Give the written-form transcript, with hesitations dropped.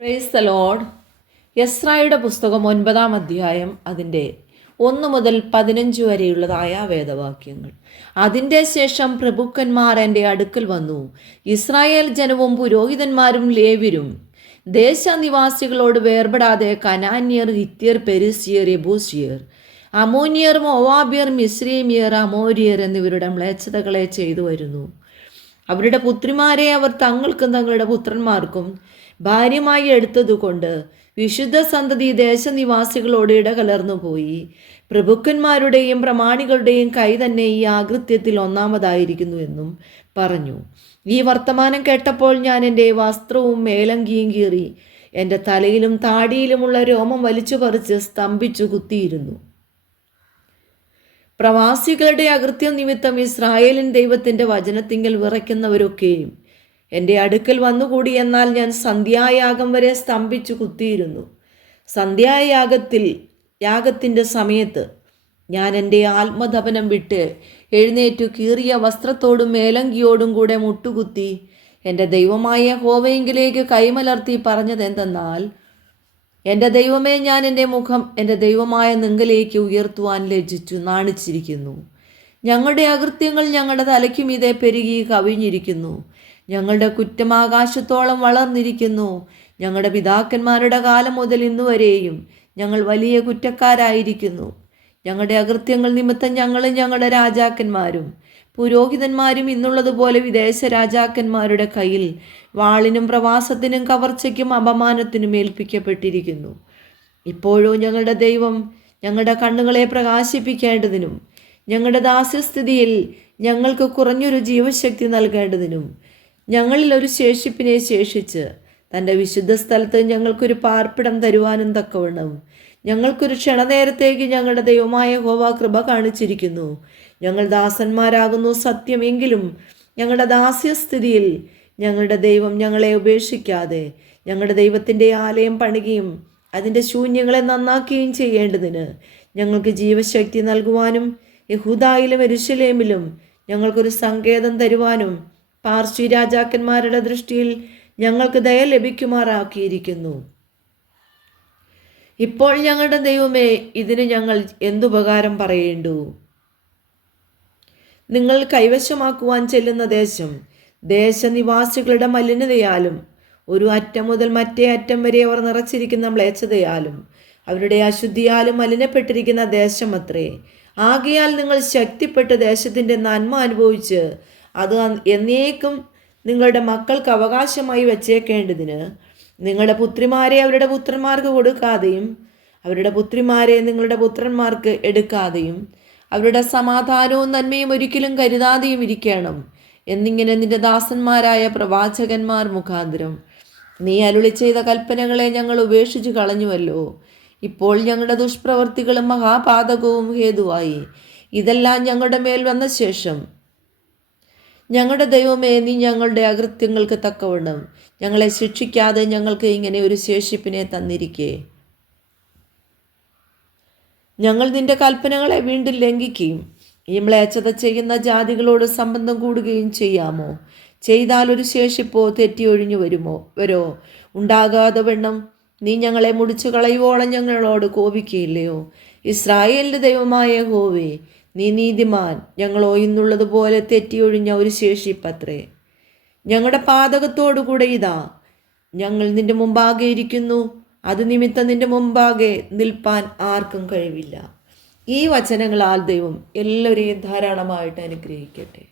Praise the Lord. യെസ്രായുടെ പുസ്തകം 9-ാം അധ്യായം അതിൻ്റെ 1 മുതൽ 15 വരെയുള്ളതായ വേദവാക്യങ്ങൾ. അതിൻ്റെ ശേഷം പ്രഭുക്കന്മാർ എൻ്റെ അടുക്കൽ വന്നു. ഇസ്രായേൽ ജനവും പുരോഹിതന്മാരും ലേവ്യരും ദേശനിവാസികളോട് വേർപെടാതെ കനാന്യർ, ഹിത്യർ, പെരിസ്യർ, യെബൂസ്യർ, അമോന്യർ, മോവാബ്യർ, മിസ്രൈമ്യർ, അമോര്യർ എന്നിവരുടെ മ്ലേച്ഛതകളെ ചെയ്തു വരുന്നു. അവരുടെ പുത്രിമാരെ അവർ തങ്ങൾക്കും തങ്ങളുടെ പുത്രന്മാർക്കും ഭാര്യമായി എടുത്തതുകൊണ്ട് വിശുദ്ധ സന്തതി ദേശനിവാസികളോട് ഇടകലർന്നു പോയി. പ്രഭുക്കന്മാരുടെയും പ്രമാണികളുടെയും കൈ തന്നെ ഈ ആകൃത്യത്തിൽ ഒന്നാമതായിരിക്കുന്നു എന്നും പറഞ്ഞു. ഈ വർത്തമാനം കേട്ടപ്പോൾ ഞാൻ എൻ്റെ വസ്ത്രവും മേലങ്കിയും കീറി എൻ്റെ തലയിലും താടിയിലുമുള്ള രോമം വലിച്ചു പറിച്ച് സ്തംഭിച്ചു കുത്തിയിരുന്നു. പ്രവാസികളുടെ അകൃത്യം നിമിത്തം ഇസ്രായേലിൻ ദൈവത്തിൻ്റെ വചനത്തിങ്കൽ വിറയ്ക്കുന്നവരൊക്കെയും എൻ്റെ അടുക്കൽ വന്നുകൂടി. എന്നാൽ ഞാൻ സന്ധ്യായാഗം വരെ സ്തംഭിച്ചു കുത്തിയിരുന്നു. യാഗത്തിൻ്റെ സമയത്ത് ഞാൻ എൻ്റെ ആത്മതപനം വിട്ട് എഴുന്നേറ്റു കീറിയ വസ്ത്രത്തോടും മേലങ്കിയോടും കൂടെ മുട്ടുകുത്തി എൻ്റെ ദൈവമായ യഹോവയെങ്കിലേക്ക് കൈമലർത്തി പറഞ്ഞതെന്തെന്നാൽ, എൻ്റെ ദൈവമേ, ഞാൻ എൻ്റെ മുഖം എൻ്റെ ദൈവമായ നിങ്കലേക്ക് ഉയർത്തുവാൻ ലജ്ജിച്ചു നാണിച്ചിരിക്കുന്നു. ഞങ്ങളുടെ അകൃത്യങ്ങൾ ഞങ്ങളുടെ തലയ്ക്കുമീതെ പെരുകി കവിഞ്ഞിരിക്കുന്നു. ഞങ്ങളുടെ കുറ്റം ആകാശത്തോളം വളർന്നിരിക്കുന്നു. ഞങ്ങളുടെ പിതാക്കന്മാരുടെ കാലം മുതൽ ഇന്നുവരെയും ഞങ്ങൾ വലിയ കുറ്റക്കാരായിരിക്കുന്നു. ഞങ്ങളുടെ അകൃത്യങ്ങൾ നിമിത്തം ഞങ്ങളും ഞങ്ങളുടെ രാജാക്കന്മാരും പുരോഹിതന്മാരും ഇന്നുള്ളതുപോലെ വിദേശ രാജാക്കന്മാരുടെ കയ്യിൽ വാളിനും പ്രവാസത്തിനും കവർച്ചയ്ക്കും അപമാനത്തിനും ഏൽപ്പിക്കപ്പെട്ടിരിക്കുന്നു. ഇപ്പോഴോ ഞങ്ങളുടെ ദൈവം ഞങ്ങളുടെ കണ്ണുകളെ പ്രകാശിപ്പിക്കേണ്ടതിനും ഞങ്ങളുടെ ദാസ്യസ്ഥിതിയിൽ ഞങ്ങൾക്ക് കുറഞ്ഞൊരു ജീവശക്തി നൽകേണ്ടതിനും ഞങ്ങളിൽ ഒരു ശേഷിപ്പിനെ ശേഷിച്ച് തൻ്റെ വിശുദ്ധ സ്ഥലത്ത് ഞങ്ങൾക്കൊരു പാർപ്പിടം തരുവാനും തക്കവണ്ണം ഞങ്ങൾക്കൊരു ക്ഷണനേരത്തേക്ക് ഞങ്ങളുടെ ദൈവമായ യഹോവ കൃപ കാണിച്ചിരിക്കുന്നു. ഞങ്ങൾ ദാസന്മാരാകുന്നു സത്യമെങ്കിലും ഞങ്ങളുടെ ദാസ്യസ്ഥിതിയിൽ ഞങ്ങളുടെ ദൈവം ഞങ്ങളെ ഉപേക്ഷിക്കാതെ ഞങ്ങളുടെ ദൈവത്തിൻ്റെ ആലയം പണിയുകയും അതിൻ്റെ ശൂന്യങ്ങളെ നന്നാക്കുകയും ചെയ്യേണ്ടതിന് ഞങ്ങൾക്ക് ജീവശക്തി നൽകുവാനും യഹൂദായിലും യെരൂശലേമിലും ഞങ്ങൾക്കൊരു സങ്കേതം തരുവാനും പാർശ്വ രാജാക്കന്മാരുടെ ദൃഷ്ടിയിൽ ഞങ്ങൾക്ക് ദയ ലഭിക്കുമാറാക്കിയിരിക്കുന്നു. ഇപ്പോൾ ഞങ്ങളുടെ ദൈവമേ, ഇതിന് ഞങ്ങൾ എന്തുപകാരം പറയേണ്ടു? നിങ്ങൾ കൈവശമാക്കുവാൻ ചെല്ലുന്ന ദേശനിവാസികളുടെ മലിനതയാലും ഒരു അറ്റം മുതൽ മറ്റേ അറ്റം വരെ അവർ നിറച്ചിരിക്കുന്ന മ്ലേച്ഛതയാലും അവരുടെ അശുദ്ധിയാലും മലിനപ്പെട്ടിരിക്കുന്ന ദേശമത്രേ. ആകയാൽ നിങ്ങൾ ശക്തിപ്പെട്ട് ദേശത്തിൻ്റെ നന്മ അനുഭവിച്ച് അത് എന്നേക്കും നിങ്ങളുടെ മക്കൾക്ക് അവകാശമായി വച്ചേക്കേണ്ടതിന് നിങ്ങളുടെ പുത്രിമാരെ അവരുടെ പുത്രന്മാർക്ക് കൊടുക്കാതെയും അവരുടെ പുത്രിമാരെ നിങ്ങളുടെ പുത്രന്മാർക്ക് എടുക്കാതെയും അവരുടെ സമാധാനവും നന്മയും ഒരിക്കലും കരുതാതെയും ഇരിക്കണം എന്നിങ്ങനെ നിന്റെ ദാസന്മാരായ പ്രവാചകന്മാർ മുഖാന്തരം നീ അരുളി ചെയ്ത കൽപ്പനകളെ ഞങ്ങൾ ഉപേക്ഷിച്ചു കളഞ്ഞുവല്ലോ. ഇപ്പോൾ ഞങ്ങളുടെ ദുഷ്പ്രവൃത്തികളും മഹാപാതകവും ഹേതുവായി ഇതെല്ലാം ഞങ്ങളുടെ മേൽ വന്ന ശേഷം ഞങ്ങളുടെ ദൈവമേ, നീ ഞങ്ങളുടെ അകൃത്യങ്ങൾക്ക് തക്കവണ്ണം ഞങ്ങളെ ശിക്ഷിക്കാതെ ഞങ്ങൾക്ക് ഇങ്ങനെ ഒരു ശേഷിപ്പിനെ തന്നിരിക്കേ. ഞങ്ങൾ നിന്റെ കൽപ്പനകളെ വീണ്ടും ലംഘിക്കുകയും ഈ മ്ലേച്ഛത ചെയ്യുന്ന ജാതികളോട് സംബന്ധം കൂടുകയും ചെയ്യാമോ? ചെയ്താൽ ഒരു ശേഷിപ്പോ തെറ്റിയൊഴിഞ്ഞു വരോ ഉണ്ടാകാതെ വണ്ണം നീ ഞങ്ങളെ മുടിച്ചു കളയുവോളം ഞങ്ങളോട് കോപിക്കുകയില്ലയോ? ഇസ്രായേലിൻ്റെ ദൈവമായ യഹോവേ, നീ നീതിമാൻ. ഞങ്ങളോ ഇന്നുള്ളതുപോലെ തെറ്റിയൊഴിഞ്ഞ ഒരു ശേഷിപ്പത്രേ. ഞങ്ങളുടെ പാതകത്തോടുകൂടെ ഇതാ ഞങ്ങൾ നിന്റെ മുമ്പാകെ ഇരിക്കുന്നു. അത് നിമിത്തം നിന്റെ മുമ്പാകെ നിൽപ്പാൻ ആർക്കും കഴിവില്ല. ഈ വചനങ്ങളാൽ ദൈവം എല്ലാവരെയും ധാരാളമായിട്ട് അനുഗ്രഹിക്കട്ടെ.